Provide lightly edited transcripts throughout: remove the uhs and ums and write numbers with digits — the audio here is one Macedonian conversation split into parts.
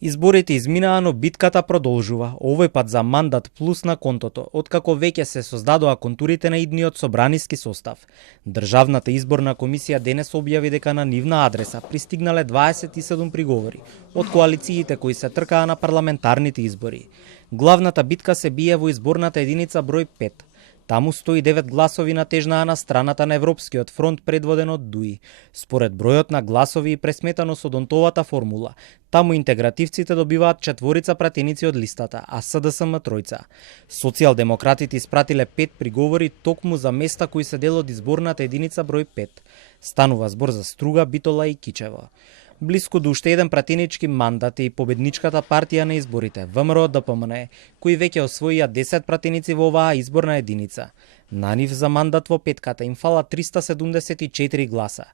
Изборите изминаа, но битката продолжува, овој пат за мандат плюс на контото, откако веќе се создадоа контурите на идниот собраниски состав. Државната изборна комисија денес објави дека на нивна адреса пристигнале 27 приговори од коалициите кои се тркаа на парламентарните избори. Главната битка се бие во изборната единица број 5. Таму 109 гласови натежнаа на страната на Европскиот фронт предводен од ДУИ. Според бројот на гласови и пресметано со Донтовата формула, таму интегративците добиваат 4 пратеници од листата, а СДСМ 3. Социјалдемократите испратиле 5 приговори токму за места кои се дел од изборната единица број 5. Станува збор за Струга, Битола и Кичево. Блиску до уште еден пратенички мандат е и победничката партија на изборите, ВМРО-ДПМН, кои веќе освоија 10 пратеници во оваа изборна единица. На нив за мандат во петката им фала 374 гласа.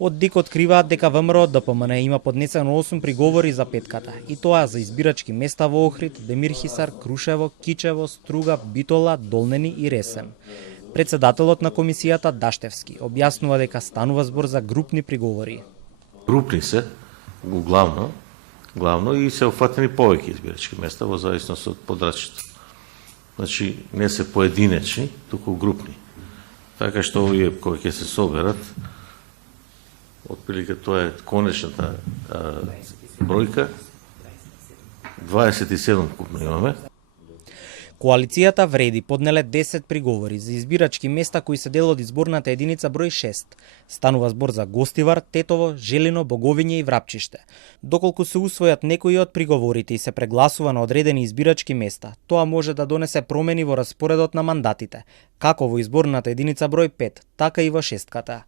Од ДИК откриваат дека ВМРО-ДПМН има поднесено 8 приговори за петката, и тоа за избирачки места во Охрид, Демирхисар, Крушево, Кичево, Струга, Битола, Долнени и Ресен. Председателот на комисијата Даштевски објаснува дека станува збор за групни приговори. Групни се, главно и се офатени повеќе избирачки места во зависност од подрачјето. Значи, не се поединечни, туку групни. Така што овие кои ќе се соберат, отприлика тоа е конечната бројка, 27 купно имаме. Коалицијата Вреди поднеле 10 приговори за избирачки места кои се дел од изборната единица број 6. Станува збор за Гостивар, Тетово, Желино, Боговиње и Врапчиште. Доколку се усвојат некои од приговорите и се прегласува на одредени избирачки места, тоа може да донесе промени во распоредот на мандатите, како во изборната единица број 5, така и во шестката.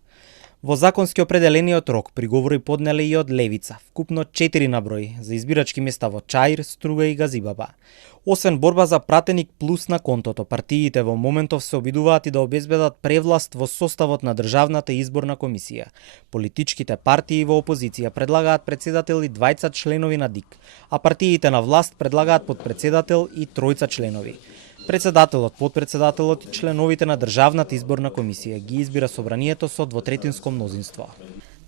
Во законски определениот рок приговори поднеле и од Левица, вкупно 4 на број, за избирачки места во Чаир, Струга и Газибаба. Освен борба за пратеник плюс на контото, партиите во моментов се обидуваат и да обезбедат превласт во составот на Државната изборна комисија. Политичките партии во опозиција предлагаат председател и 20 членови на ДИК, а партиите на власт предлагаат подпредседател и 3 членови. Председателот, подпредседателот и членовите на Државната изборна комисија ги избира собранието со двотретинско мнозинство.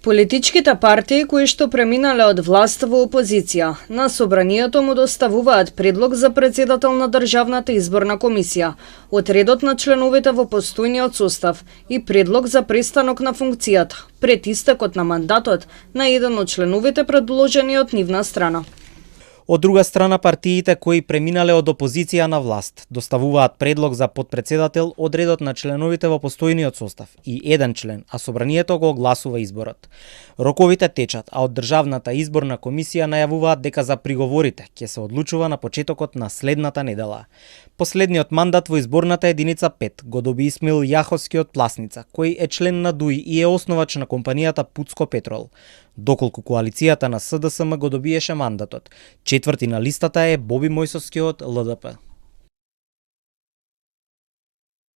Политичките партии кои што преминале од власт во опозиција на собранието му доставуваат предлог за председател на Државната изборна комисија од редот на членовите во постојниот состав и предлог за престанок на функцијата пред истекот на мандатот на еден од членовите предложени од нивна страна. Од друга страна, партиите кои преминале од опозиција на власт доставуваат предлог за подпредседател од редот на членовите во постојниот состав и еден член, а собранието го огласува изборот. Роковите течат, а од Државната изборна комисија најавуваат дека за приговорите ќе се одлучува на почетокот на следната недела. Последниот мандат во изборната единица 5 го доби Исмил Јаховски од Пласница, кој е член на ДУИ и е основач на компанијата Пуцко Петрол. Доколку коалицијата на СДСМ го добиеше мандатот, четврти на листата е Боби Мојсовски од ЛДП.